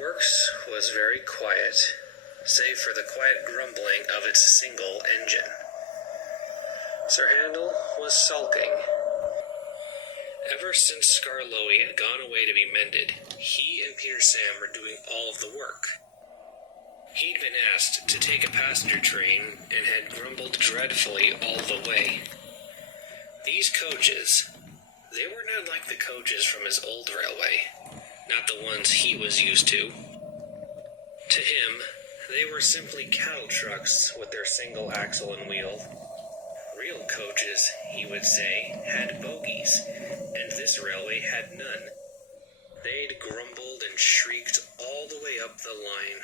works was very quiet, save for the quiet grumbling of its single engine. Sir Handel was sulking. Ever since Skarloey had gone away to be mended, he and Peter Sam were doing all of the work. He'd been asked to take a passenger train and had grumbled dreadfully all the way. These coaches, they were not like the coaches from his old railway, not the ones he was used to. To him, they were simply cattle trucks with their single axle and wheel. Real coaches, he would say, had bogies, and this railway had none. They'd grumbled and shrieked all the way up the line.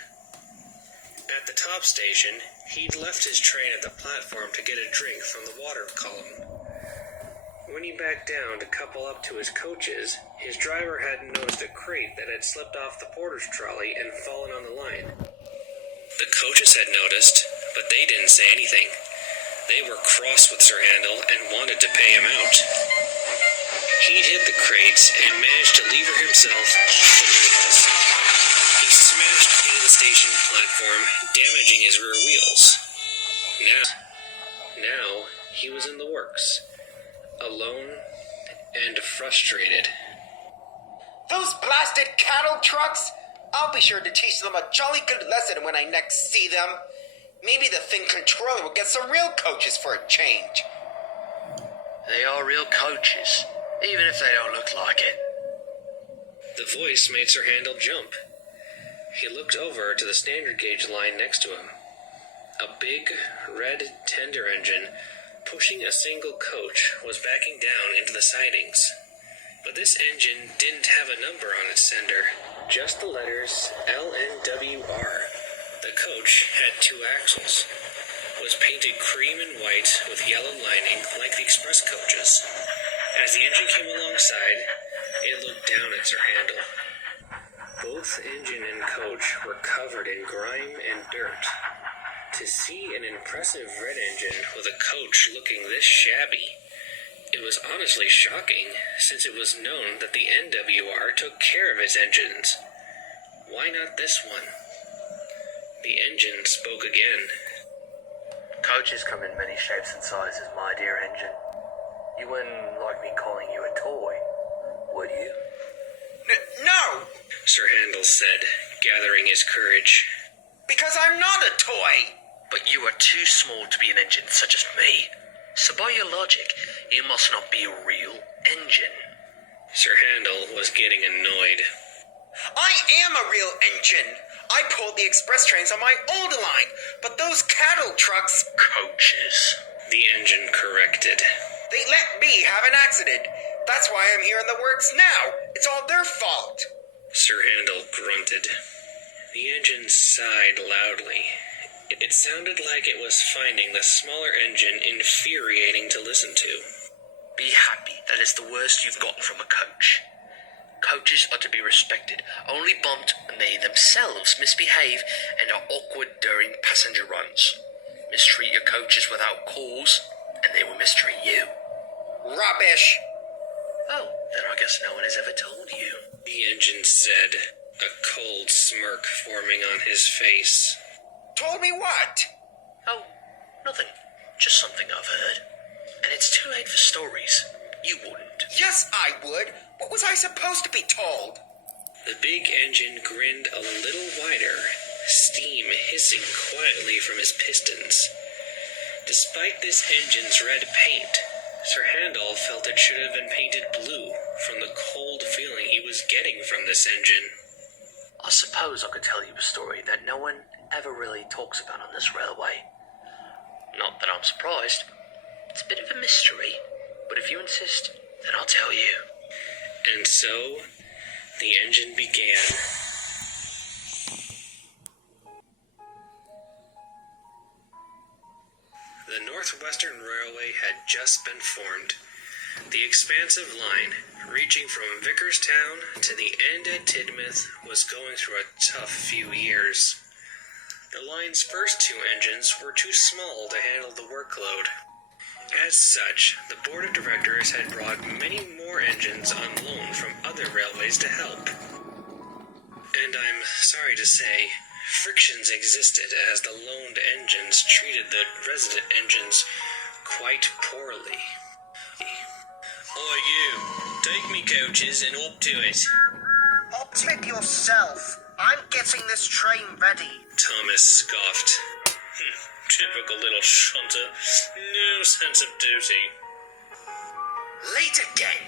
At the top station, he'd left his train at the platform to get a drink from the water column. When he backed down to couple up to his coaches, his driver hadn't noticed a crate that had slipped off the porter's trolley and fallen on the line. The coaches had noticed, but they didn't say anything. They were cross with Sir Handel and wanted to pay him out. He'd hit the crates and managed to lever himself off the rails. He smashed into the station platform, damaging his rear wheels. Now he was in the works, alone and frustrated. Those blasted cattle trucks! I'll be sure to teach them a jolly good lesson when I next see them. Maybe the Thing Controller will get some real coaches for a change. They are real coaches, even if they don't look like it. The voice made Sir Handel jump. He looked over to the standard gauge line next to him. A big, red tender engine pushing a single coach was backing down into the sidings. But this engine didn't have a number on its sender, just the letters LNWR. The coach had 2 axles, was painted cream and white with yellow lining like the express coaches. As the engine came alongside, it looked down at Sir Handel. Both engine and coach were covered in grime and dirt. To see an impressive red engine with a coach looking this shabby, it was honestly shocking, since it was known that the NWR took care of its engines. Why not this one? The engine spoke again. Coaches come in many shapes and sizes, my dear engine. You wouldn't like me calling you a toy, would you? No! Sir Handel said, gathering his courage. Because I'm not a toy! But you are too small to be an engine such as me. So by your logic, you must not be a real engine. Sir Handel was getting annoyed. I am a real engine! I pulled the express trains on my old line, but those cattle trucks... Coaches. The engine corrected. They let me have an accident. That's why I'm here in the works now. It's all their fault. Sir Handel grunted. The engine sighed loudly. It sounded like it was finding the smaller engine infuriating to listen to. Be happy that is the worst you've gotten from a coach. Coaches are to be respected, only bumped when they themselves misbehave and are awkward during passenger runs. Mistreat your coaches without cause, and they will mistreat you. Rubbish! Oh, then I guess no one has ever told you. The engine said, a cold smirk forming on his face. Told me what? Oh, nothing. Just something I've heard. And it's too late for stories. You wouldn't. Yes, I would. What was I supposed to be told? The big engine grinned a little wider, steam hissing quietly from his pistons. Despite this engine's red paint, Sir Handel felt it should have been painted blue from the cold feeling he was getting from this engine. I suppose I could tell you a story that no one ever really talks about on this railway. Not that I'm surprised. It's a bit of a mystery, but if you insist, then I'll tell you. And so, the engine began. The Northwestern Railway had just been formed. The expansive line, reaching from Vickerstown to the end at Tidmouth, was going through a tough few years. The line's first 2 engines were too small to handle the workload. As such, the board of directors had brought many more engines on loan from other railways to help. And I'm sorry to say, frictions existed as the loaned engines treated the resident engines quite poorly. Oi you, take me coaches and up to it. Up to it yourself. I'm getting this train ready. Thomas scoffed. Typical little shunter. No sense of duty. Late again?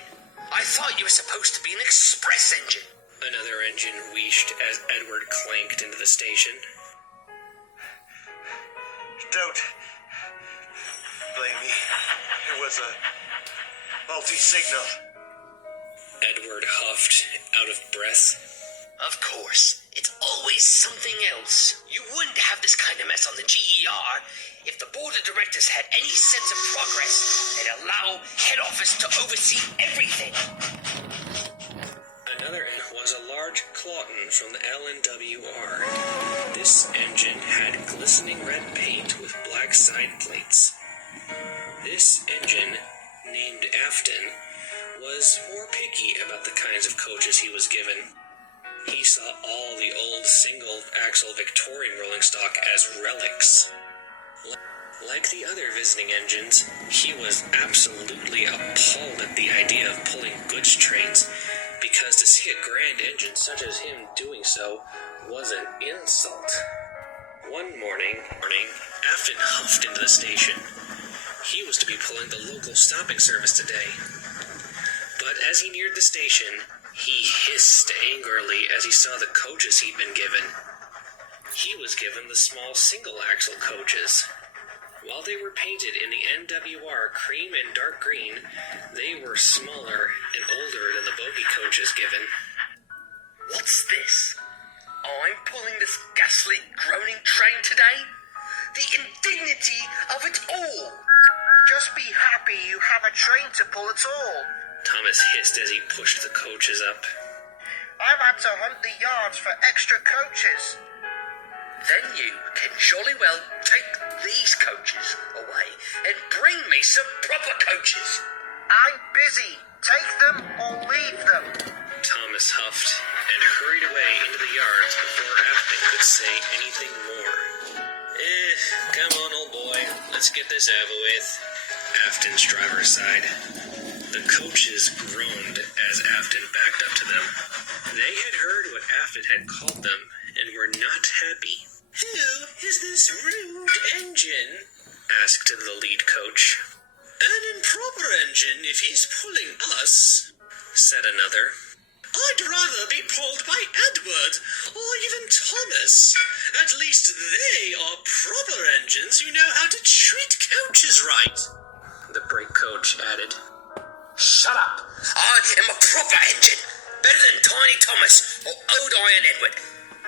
I thought you were supposed to be an express engine. Another engine wheezed as Edward clanked into the station. Don't blame me. It was a multi-signal. Edward huffed, out of breath. Of course. It's always something else. You wouldn't have this kind of mess on the GER if the board of directors had any sense of progress and allow head office to oversee everything. Another was a large Clawton from the LNWR. This engine had glistening red paint with black side plates. This engine, named Afton, was more picky about the kinds of coaches he was given. He saw all the old single-axle Victorian rolling stock as relics. Like the other visiting engines, he was absolutely appalled at the idea of pulling goods trains, because to see a grand engine such as him doing so was an insult. One morning, Afton huffed into the station. He was to be pulling the local stopping service today. But as he neared the station, he hissed angrily as he saw the coaches he'd been given. He was given the small single-axle coaches. While they were painted in the NWR cream and dark green, they were smaller and older than the bogie coaches given. What's this? I'm pulling this ghastly, groaning train today? The indignity of it all! Just be happy you have a train to pull at all. Thomas hissed as he pushed the coaches up. I've had to hunt the yards for extra coaches. Then you can jolly well take these coaches away and bring me some proper coaches. I'm busy. Take them or leave them. Thomas huffed and hurried away into the yards before Afton could say anything more. Come on, old boy. Let's get this over with. Afton's driver sighed. The coaches groaned as Afton backed up to them. They had heard what Afton had called them and were not happy. Who is this rude engine? Asked the lead coach. An improper engine if he's pulling us, said another. I'd rather be pulled by Edward or even Thomas. At least they are proper engines who know how to treat coaches right. The brake coach added. Shut up! I am a proper engine, better than Tiny Thomas or Old Iron Edward.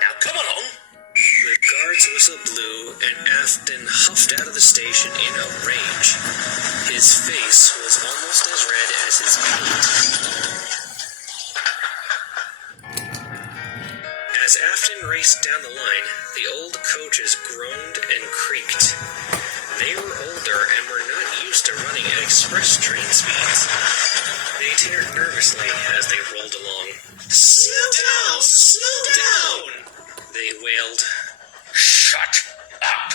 Now come along. The guard's whistle blew, and Afton huffed out of the station in a rage. His face was almost as red as his paint. As Afton raced down the line, the old coaches groaned and creaked. They were older and were not used to running at express train speeds. They tittered nervously as they rolled along. Slow down! Slow down! They wailed. Shut up!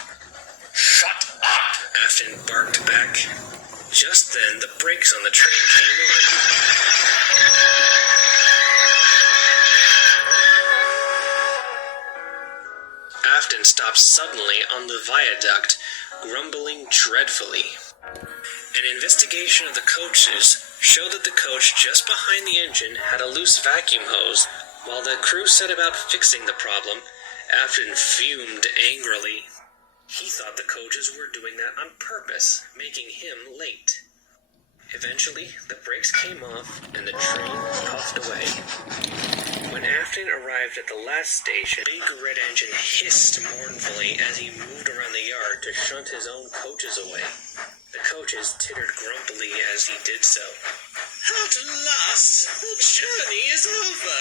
Shut up! Afton barked back. Just then, the brakes on the train came on. Afton stopped suddenly on the viaduct, grumbling dreadfully. An investigation of the coaches showed that the coach just behind the engine had a loose vacuum hose. While the crew set about fixing the problem, Afton fumed angrily. He thought the coaches were doing that on purpose, making him late. Eventually, the brakes came off and the train puffed away. When Afton arrived at the last station, the big red engine hissed mournfully as he moved around the yard to shunt his own coaches away. The coaches tittered grumpily as he did so. At last, the journey is over,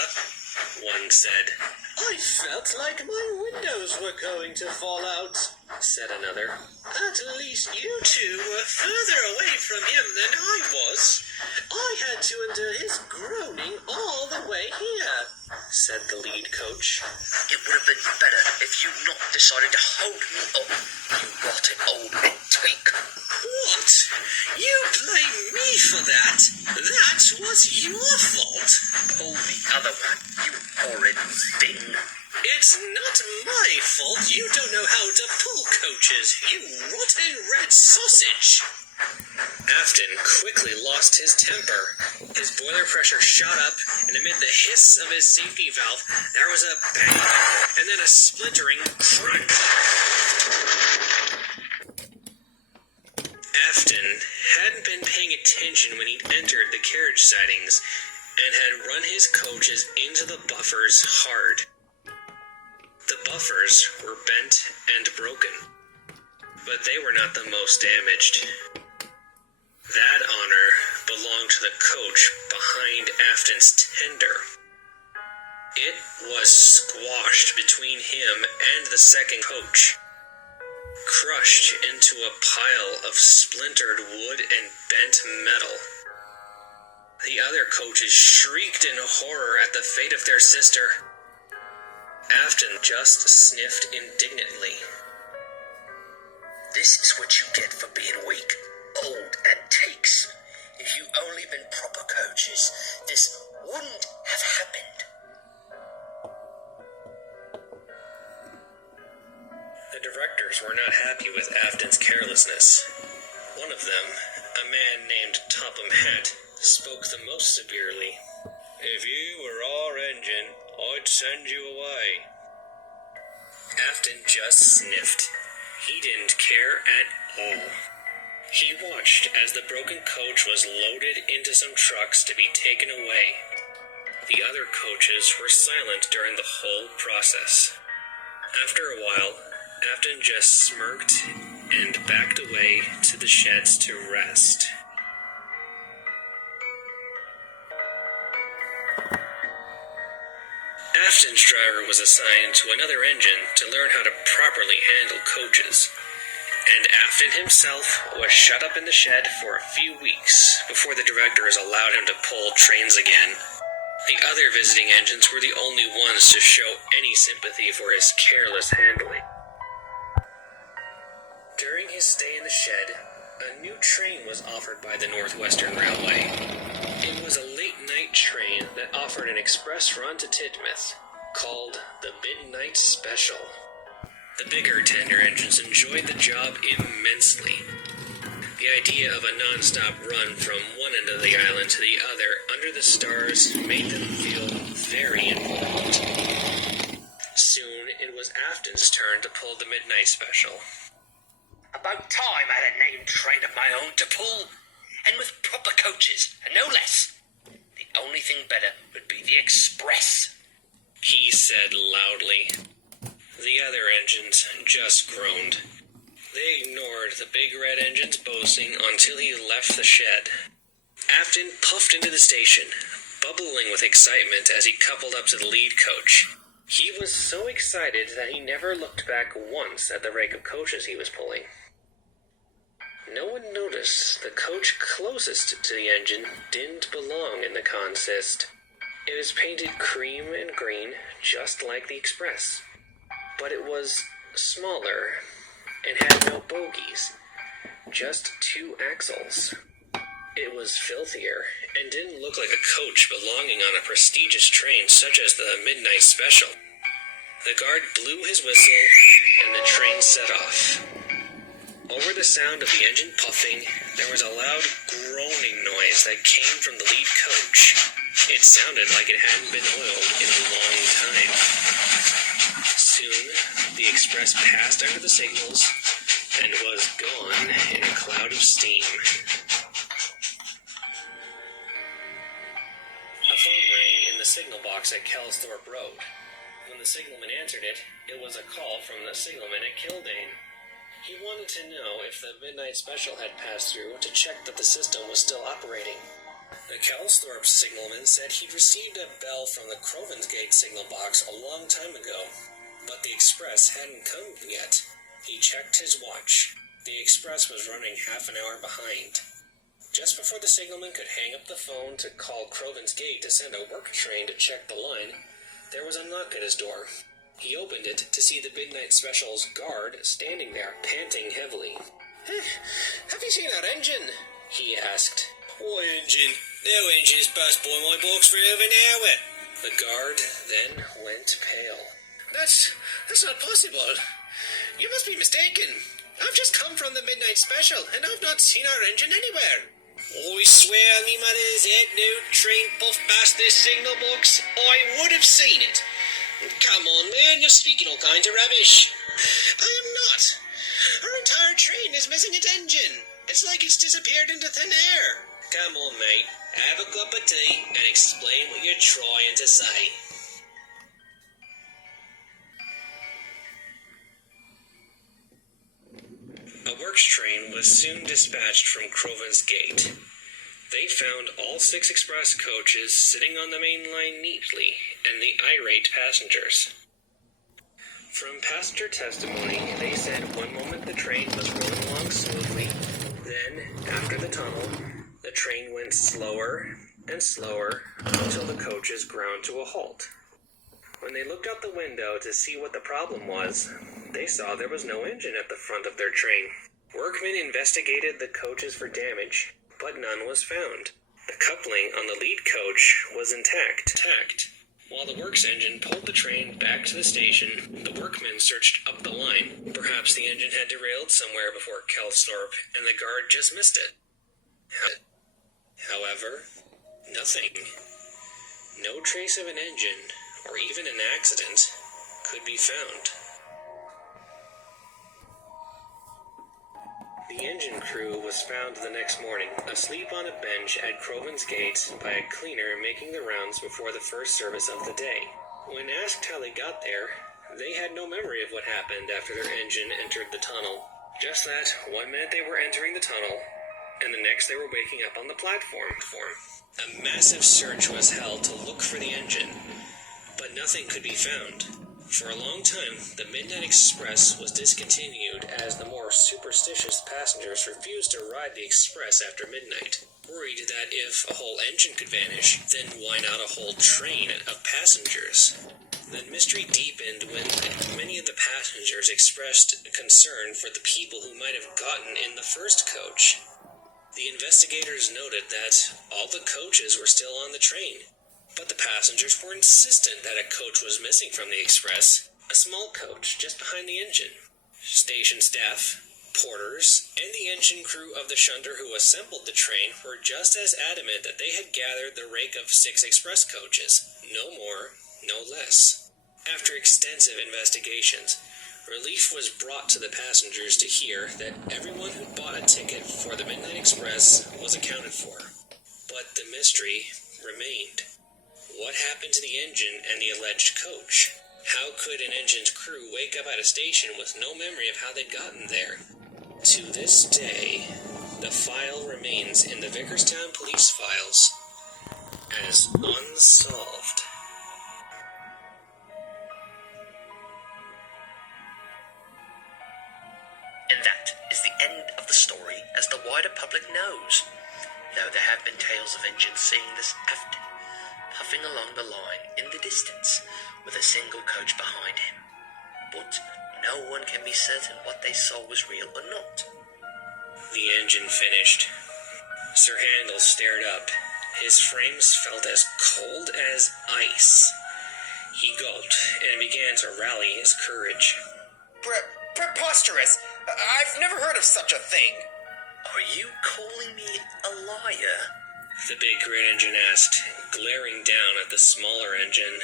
one said. I felt like my windows were going to fall out, said another. At least you two were further away from him than I was. I had to endure his groaning all the way here, said the lead coach. It would have been better if you'd not decided to hold me up, you rotten old antique. What? You blame me for that? That was your fault. Pull the other one, you horrid thing. It's not my fault you don't know how to pull coaches, you rotten red sausage. Afton quickly lost his temper. His boiler pressure shot up, and amid the hiss of his safety valve, there was a bang, and then a splintering crunch. Afton hadn't been paying attention when he'd entered the carriage sidings, and had run his coaches into the buffers hard. The buffers were bent and broken, but they were not the most damaged. That honor belonged to the coach behind Afton's tender. It was squashed between him and the second coach, crushed into a pile of splintered wood and bent metal. The other coaches shrieked in horror at the fate of their sister. Afton just sniffed indignantly. This is what you get for being weak, old antiques. If you only been proper coaches, this wouldn't have happened. The directors were not happy with Afton's carelessness. One of them, a man named Topham Hatt, spoke the most severely. If you were our engine, I'd send you away. Afton just sniffed. He didn't care at all. He watched as the broken coach was loaded into some trucks to be taken away. The other coaches were silent during the whole process. After a while, Afton just smirked and backed away to the sheds to rest. Afton's driver was assigned to another engine to learn how to properly handle coaches, and Afton himself was shut up in the shed for a few weeks before the directors allowed him to pull trains again. The other visiting engines were the only ones to show any sympathy for his careless handling. During his stay in the shed, a new train was offered by the Northwestern Railway. It was a late-night train that offered an express run to Tidmouth, called the Midnight Special. The bigger tender engines enjoyed the job immensely. The idea of a non-stop run from one end of the island to the other under the stars made them feel very important. Soon it was Afton's turn to pull the Midnight Special. About time I had a named train of my own to pull, and with proper coaches, and no less. The only thing better would be the express, he said loudly. The other engines just groaned. They ignored the big red engine's boasting until he left the shed. Afton puffed into the station, bubbling with excitement as he coupled up to the lead coach. He was so excited that he never looked back once at the rake of coaches he was pulling. No one noticed the coach closest to the engine didn't belong in the consist. It was painted cream and green, just like the Express. But it was smaller and had no bogies, just two axles. It was filthier and didn't look like a coach belonging on a prestigious train such as the Midnight Special. The guard blew his whistle and the train set off. Over the sound of the engine puffing, there was a loud groaning noise that came from the lead coach. It sounded like it hadn't been oiled in a long time. Soon, the express passed under the signals and was gone in a cloud of steam. A phone rang in the signal box at Kelsthorpe Road. When the signalman answered it, it was a call from the signalman at Kildane. He wanted to know if the Midnight Special had passed through to check that the system was still operating. The Kelsthorpe signalman said he'd received a bell from the Crovansgate signal box a long time ago, but the express hadn't come yet. He checked his watch. The express was running half an hour behind. Just before the signalman could hang up the phone to call Crovan's Gate to send a work train to check the line, there was a knock at his door. He opened it to see the Midnight Special's guard standing there, panting heavily. "Have you seen our engine?" he asked. "What engine? No engine's passed by my box for over an hour." The guard then went pale. That's not possible. You must be mistaken. I've just come from the Midnight Special, and I've not seen our engine anywhere. I swear on me mother's head, no train puffed past this signal box. I would have seen it. Come on, man, you're speaking all kinds of rubbish. I am not. Our entire train is missing its engine. It's like it's disappeared into thin air. Come on, mate. Have a cup of tea and explain what you're trying to say. A works train was soon dispatched from Crovan's Gate. They found all 6 express coaches sitting on the main line neatly, and the irate passengers. From passenger testimony, they said one moment the train was rolling along smoothly, then, after the tunnel, the train went slower and slower until the coaches ground to a halt. When they looked out the window to see what the problem was, they saw there was no engine at the front of their train. Workmen investigated the coaches for damage, but none was found. The coupling on the lead coach was intact. While the works engine pulled the train back to the station, the workmen searched up the line. Perhaps the engine had derailed somewhere before Kelsthorpe, and the guard just missed it. However, nothing. No trace of an engine, or even an accident, could be found. The engine crew was found the next morning, asleep on a bench at Crovan's Gate by a cleaner making the rounds before the first service of the day. When asked how they got there, they had no memory of what happened after their engine entered the tunnel. Just that, one minute they were entering the tunnel, and the next they were waking up on the platform. A massive search was held to look for the engine, but nothing could be found. For a long time, the Midnight Express was discontinued as the more superstitious passengers refused to ride the express after midnight, worried that if a whole engine could vanish, then why not a whole train of passengers? The mystery deepened when many of the passengers expressed concern for the people who might have gotten in the first coach. The investigators noted that all the coaches were still on the train, but the passengers were insistent that a coach was missing from the express, a small coach just behind the engine. Station staff, porters, and the engine crew of the shunter who assembled the train were just as adamant that they had gathered the rake of 6 express coaches, no more, no less. After extensive investigations, relief was brought to the passengers to hear that everyone who bought a ticket for the Midnight Express was accounted for. But the mystery remained. What happened to the engine and the alleged coach? How could an engine's crew wake up at a station with no memory of how they'd gotten there? To this day, the file remains in the Vickerstown police files as unsolved. And that is the end of the story as the wider public knows, though there have been tales of engines seeing this often, puffing along the line in the distance with a single coach behind him. But no one can be certain what they saw was real or not. The engine finished. Sir Handel stared up. His frames felt as cold as ice. He gulped and began to rally his courage. Preposterous! I've never heard of such a thing. Are you calling me a liar? The big red engine asked, glaring down at the smaller engine.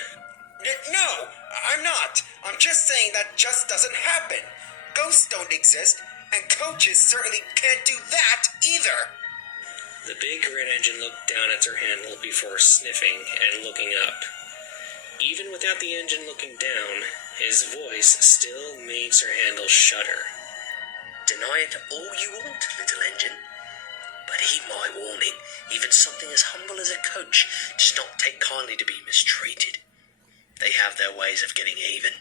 No, I'm not. I'm just saying that just doesn't happen. Ghosts don't exist, and coaches certainly can't do that either. The big red engine looked down at Sir Handel before sniffing and looking up. Even without the engine looking down, his voice still made Sir Handel shudder. Deny it all you want, little engine. But heed my warning, even something as humble as a coach does not take kindly to be mistreated. They have their ways of getting even,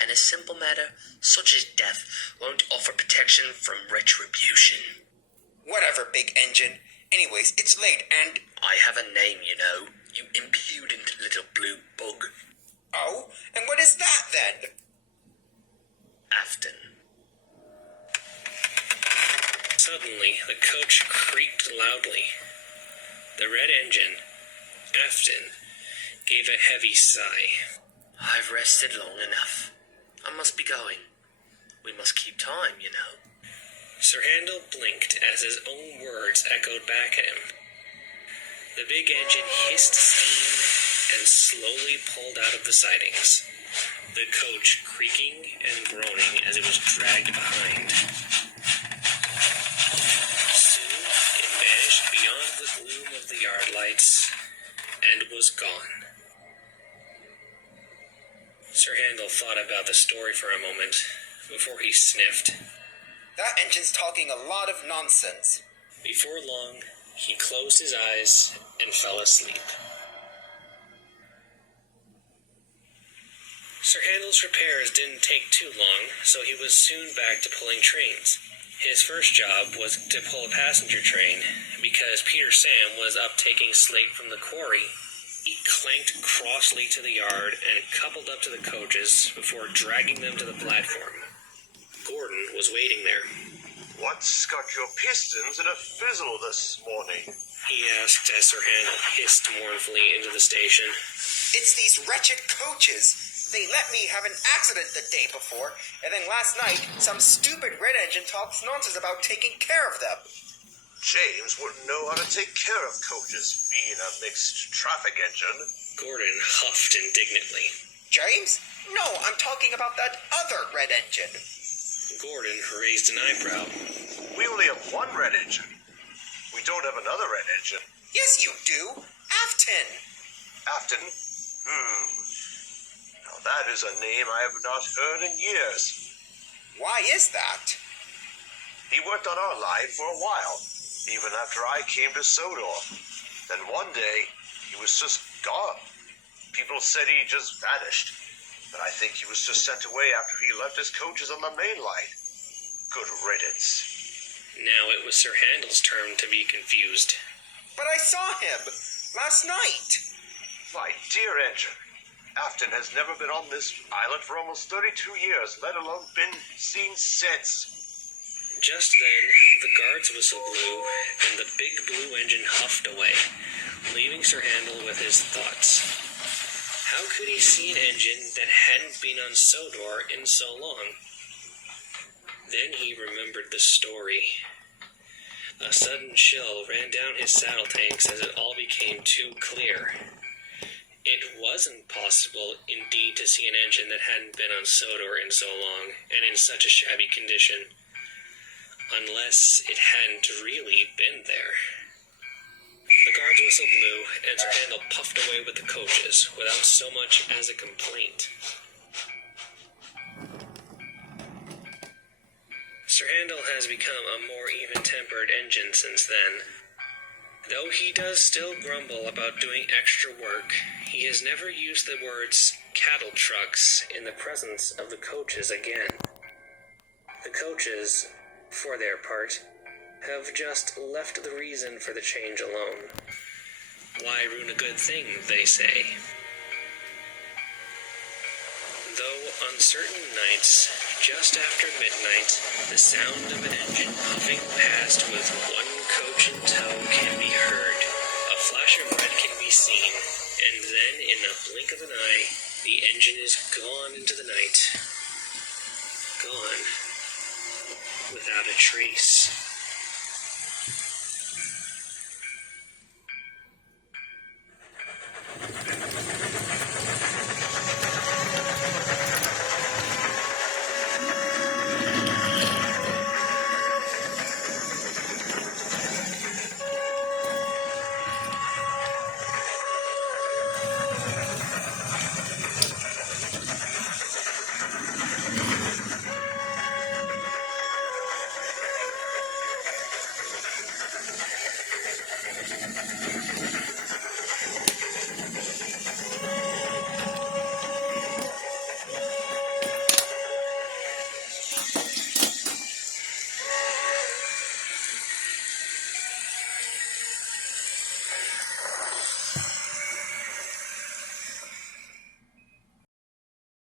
and a simple matter such as death won't offer protection from retribution. Whatever, big engine. Anyways, it's late and... I have a name, you know. You impudent little blue bug. Oh? And what is that then? Afton. Suddenly, the coach creaked loudly. The red engine, Afton, gave a heavy sigh. I've rested long enough. I must be going. We must keep time, you know. Sir Handel blinked as his own words echoed back at him. The big engine hissed steam and slowly pulled out of the sidings, the coach creaking and groaning as it was dragged behind. Soon it vanished beyond the gloom of the yard lights and was gone. Sir Handel thought about the story for a moment before he sniffed. That engine's talking a lot of nonsense. Before long, he closed his eyes and fell asleep. Sir Handel's repairs didn't take too long, so he was soon back to pulling trains. His first job was to pull a passenger train, because Peter Sam was up taking slate from the quarry. He clanked crossly to the yard and coupled up to the coaches before dragging them to the platform. Gordon was waiting there. What's got your pistons in a fizzle this morning? He asked as Sir Handel hissed mournfully into the station. It's these wretched coaches. They let me have an accident the day before, and then last night, some stupid red engine talks nonsense about taking care of them. James wouldn't know how to take care of coaches, being a mixed traffic engine. Gordon huffed indignantly. James? No, I'm talking about that other red engine. Gordon raised an eyebrow. We only have one red engine. We don't have another red engine. Yes, you do. Afton. Afton? Now that is a name I have not heard in years. Why is that? He worked on our line for a while, even after I came to Sodor. Then one day, he was just gone. People said he just vanished. But I think he was just sent away after he left his coaches on the main line. Good riddance. Now it was Sir Handel's turn to be confused. But I saw him last night. My dear engine, Afton has never been on this island for almost 32 years, let alone been seen since. Just then, the guard's whistle blew, and the big blue engine huffed away, leaving Sir Handel with his thoughts. How could he see an engine that hadn't been on Sodor in so long? Then he remembered the story. A sudden chill ran down his saddle tanks as it all became too clear. It wasn't possible, indeed, to see an engine that hadn't been on Sodor in so long, and in such a shabby condition, unless it hadn't really been there. The guard's whistle blew, and Sir Handel puffed away with the coaches, without so much as a complaint. Sir Handel has become a more even-tempered engine since then. Though he does still grumble about doing extra work, he has never used the words cattle trucks in the presence of the coaches again. The coaches, for their part, have just left the reason for the change alone. Why ruin a good thing, they say. Though on certain nights, just after midnight, the sound of an engine puffing past with one coach in tow can be heard. A flash of red can be seen, and then in a blink of an eye, the engine is gone into the night. Gone without a trace.